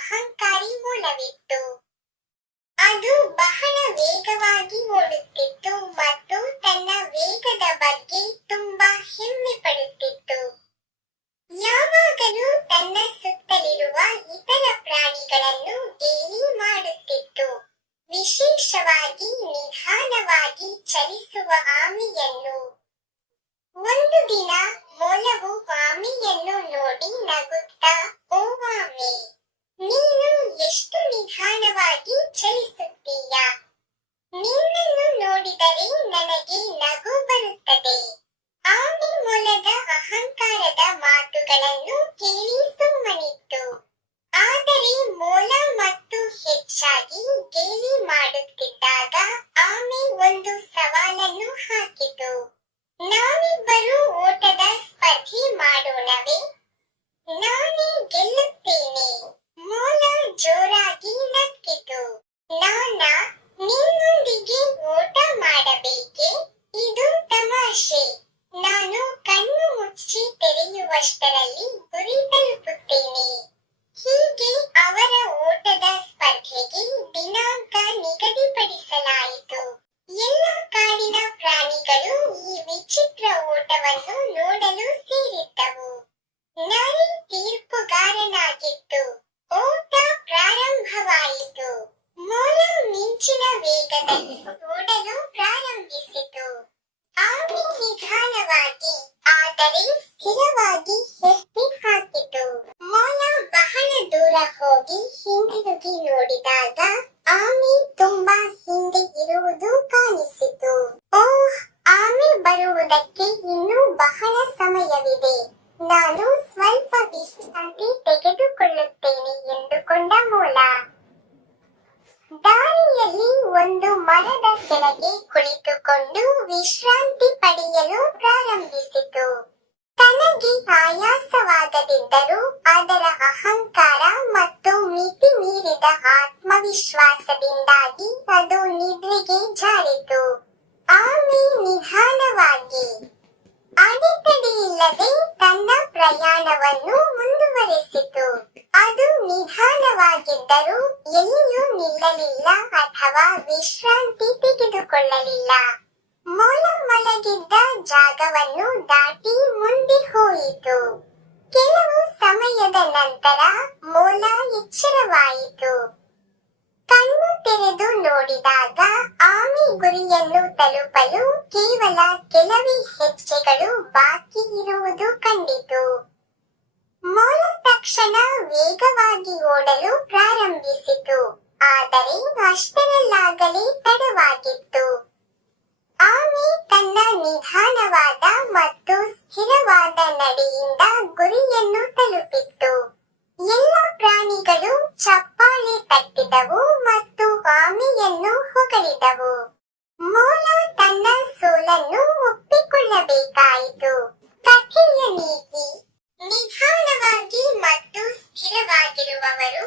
ಅಹಂಕಾರಿ ಮೂಲವಿತ್ತು. ಅದು ಬಹಳ ವೇಗವಾಗಿ ಓಡುತ್ತಿತ್ತು ಮತ್ತು ತನ್ನ ವೇಗದ ಬಗ್ಗೆ ತುಂಬಾ ಹೆಮ್ಮೆ ಪಡುತ್ತಿತ್ತು. ಯಾವಾಗಲೂ ತನ್ನ ಸುತ್ತಲಿರುವ ಇತರ ಪ್ರಾಣಿಗಳನ್ನು ಗೇಲಿ ಮಾಡುತ್ತಿತ್ತು. ವಿಶೇಷವಾಗಿ ನಿಧಾನವಾಗಿ ಚಲಿಸುವ ಆಮೆಯನ್ನು ಹೆಚ್ಚಾಗಿ ಗೇಲಿ ಮಾಡುತ್ತಿದ್ದಾಗ ಆಮೆ ಒಂದು ಸವಾಲನ್ನು ಹಾಕಿತು. ನಾವಿಬ್ಬರು ಓಟದ ಸ್ಪರ್ಧೆ ಮಾಡೋಣವೇ? ನಾನೇ ಗೆಲ್ಲುತ್ತೇನೆ. ಮೂಲ ಜೋರಾಗಿ ನಕ್ಕಿತು. ನಾನ, ನಿನ್ನೊಂದಿಗೆ ಓಟ ಮಾಡಬೇಕೆ? ಇದು ತಮಾಷೆ. ನಾನು ಕಣ್ಣು ಮುಚ್ಚಿ ತೆರೆಯುವಷ್ಟರಲ್ಲಿ ಗುರಿ ತಲುಪುತ್ತೇನೆ ಹೀಗೆ ಅವರ ಓಟದ ಸ್ಪರ್ಧೆಗೆ ದಿನಾಂಕ ನಿಗದಿಪಡಿಸಲಾಯಿತು. ಎಲ್ಲ ಕಾಡಿನ ಪ್ರಾಣಿಗಳು ಈ ವಿಚಿತ್ರ ಓಟವನ್ನು ನೋಡಲು ಸೇರಿದ್ದವು. ನಾಯಿ ತೀರ್ಪುಗಾರನಾಗಿತ್ತು ಓಟ ಪ್ರಾರಂಭವಾಯಿತು. ಮೊಲ ಮಿಂಚಿನ ವೇಗದಲ್ಲಿ ಓಡಲು ಪ್ರಾರಂಭಿಸಿತು. ಆಮೆ ನಿಧಾನವಾಗಿ, ಆದರೆ ಸ್ಥಿರವಾಗಿ ಹೆಪ್ಪಿ ಹಾಕಿತು. ಮೊಲ ಬಹಳ ದೂರ ಹೋಗಿ ಹಿಂದಿರುಗಿ ನೋಡಿದಾಗ ಆಮೆ ತುಂಬಾ ಹಿಂದೆ ಇರುವುದು ಕಾಣಿಸಿತು. ಓಹ್, ಆಮೆ ಬರುವುದಕ್ಕೆ ಇನ್ನೂ ಬಹಳ ಸಮಯವಿದೆ. ನಾನು ಸ್ವಲ್ಪ ವಿಶ್ರಾಂತಿ ತೆಗೆದುಕೊಳ್ಳುತ್ತೇನೆ ಎಂದುಕೊಂಡ ಮೂಲ. ದಾರಿಯಲ್ಲಿ ಒಂದು ಮರದ ಕೆಳಗೆ ಕುಳಿತುಕೊಂಡು ವಿಶ್ರಾಂತಿ ಪಡೆಯಲು ಪ್ರಾರಂಭಿಸಿತು. ತನಗೆ ಆಯಾಸವಾಗದಿದ್ದರೂ ಅದರ ಅಹಂಕಾರ ಮತ್ತು ಮಿತಿ ಮೀರಿದ ಆತ್ಮವಿಶ್ವಾಸದಿಂದಾಗಿ ಅದು ನಿದ್ರೆಗೆ ಜಾರಿತು. ಆಮೆ ನಿಧಾನವಾಗಿ ಅಡೆತಡೆಯಿಲ್ಲದೆ ತನ್ನ ಪ್ರಯಾಣವನ್ನು ಮುಂದುವರೆಸಿತು. ಅದು ನಿಧಾನವಾಗಿದ್ದರೂ ಎಲ್ಲಿಯೂ ನಿಲ್ಲಲಿಲ್ಲ ಅಥವಾ ವಿಶ್ರಾಂತಿ ತೆಗೆದುಕೊಳ್ಳಲಿಲ್ಲ. ಮೊಲ ಮಲಗಿದ್ದ ಜಾಗವನ್ನು ದಾಟಿ ಮುಂದೆ ಹೋಯಿತು. ಕೆಲವು ಸಮಯದ ನಂತರ ಮೊಲ ಎಚ್ಚರವಾಯಿತು. ಕಣ್ಣು ತೆರೆದು ನೋಡಿದಾಗ ಆಮೆ ಗುರಿಯನ್ನು ತಲುಪಲು ಕೇವಲ ಕೆಲವೇ ಹೆಜ್ಜೆಗಳು ಬಾಕಿ ಇರುವುದು ಕಂಡಿತು. ಮೊಲ ತಕ್ಷಣ ವೇಗವಾಗಿ ಓಡಲು ಪ್ರಾರಂಭಿಸಿತು. ಆದರೆ ಅಷ್ಟರಲ್ಲಾಗಲೇ ತಡವಾಗಿತ್ತು. ಆಮೆ ತನ್ನ ನಿಧಾನವಾದ ಮತ್ತು ಸ್ಥಿರವಾದ ನಡೆಯಿಂದ ಗುರಿಯನ್ನು ತಲುಪಿತ್ತು. ಆಯಿತು. ಕಥೆಯ ನೀತಿ ನಿಧಾನವಾಗಿ ಮತ್ತು ಸ್ಥಿರವಾಗಿರುವವರು